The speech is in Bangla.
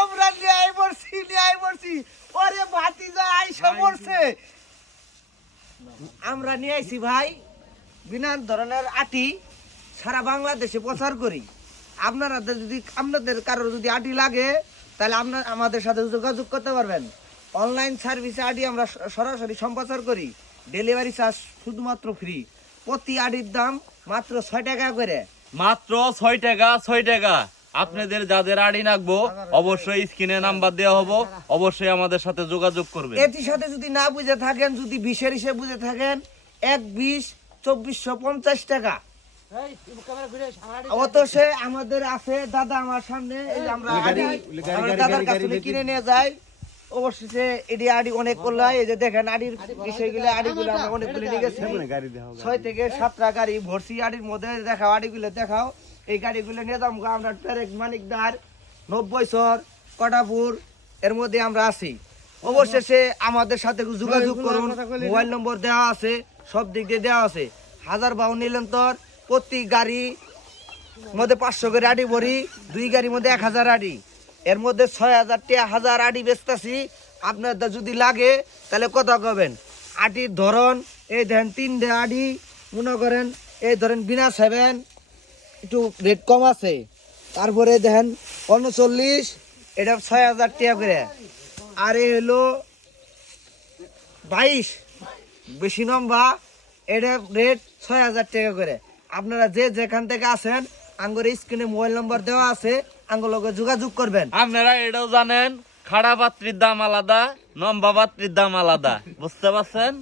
আমরা নিয়ে পড়ছি ওরে ভাতিজা আইসা পড়ছে। আমরা নিয়ে আইছি ভাই বিনা ধরনের আটি, সারা বাংলাদেশে প্রচার করি। আপনাদের কারোর যদি আটি লাগে তাহলে আমাদের সাথে যোগাযোগ করতে পারবেন। অনলাইন সার্ভিসে আটি আমরা সরাসরি সম্প্রচার করি। ডেলিভারি চার্জ শুধুমাত্র ফ্রি। প্রতি আটির দাম মাত্র 6 টাকা করে। মাত্র 6 টাকা, 6 টাকা। আপনাদের যাদের আড়ি লাগবো অবশ্যই স্ক্রিনে নাম্বার দেওয়া হবো, অবশ্যই আমাদের সাথে যোগাযোগ করবেন। এটির সাথে যদি না বুঝে থাকেন, যদি 20-এর হিসেবে বুঝে থাকেন, 1-20 2450 টাকা। অতঃ আমাদের আছে দাদা আমার সামনে, এই যে আমরা দাদার কাছে কিনে নিয়ে যাই। অবশ্যই এটি আড়ি অনেক করলাই। এই যে দেখেন আড়ির বিষয়গুলো, আড়িগুলো আমরা অনেকগুলো নিয়ে গেছি। 6 থেকে 7টা গাড়ি ভর্তি আড়ির মধ্যে। দেখাও আড়িগুলো দেখাও। এই গাড়িগুলো নিয়ে যাবো আমরা পেরেক, মানিকদার, 90 সর, কটাপুর এর মধ্যে আমরা আছি। অবশেষে আমাদের সাথে যোগাযোগ করুন। মোবাইল নম্বর দেওয়া আছে, সব দিক দিয়ে দেওয়া আছে। 1000 বাউ নিলেন তোর প্রতি গাড়ি মধ্যে 500 করে আড়ি ভরি, 2 গাড়ির মধ্যে 1000 আড়ি, এর মধ্যে 6000 টাকা 1000 আড়ি বেচতেছি। আপনাদের যদি লাগে তাহলে কত করবেন? আটির ধরন এই দেখেন 3টে আড়ি মনে করেন, এই ধরেন বিনা 7 একটু রেট কম আছে। তারপরে দেখেন 39, এটা 6000 টাকা করে। আর এই হলো 22 বেশি লম্বা, এটা রেট 6000 টাকা করে। আপনারা যে যেখান থেকে আসেন আঙ্গুর স্ক্রিনে মোবাইল নম্বর দেওয়া আছে, আঙ্গুর লগে যোগাযোগ করবেন। আপনারা এটাও জানেন খাড়া পাত্রীর দাম আলাদা, লম্বা পাত্রীর দাম আলাদা, বুঝতে পারছেন?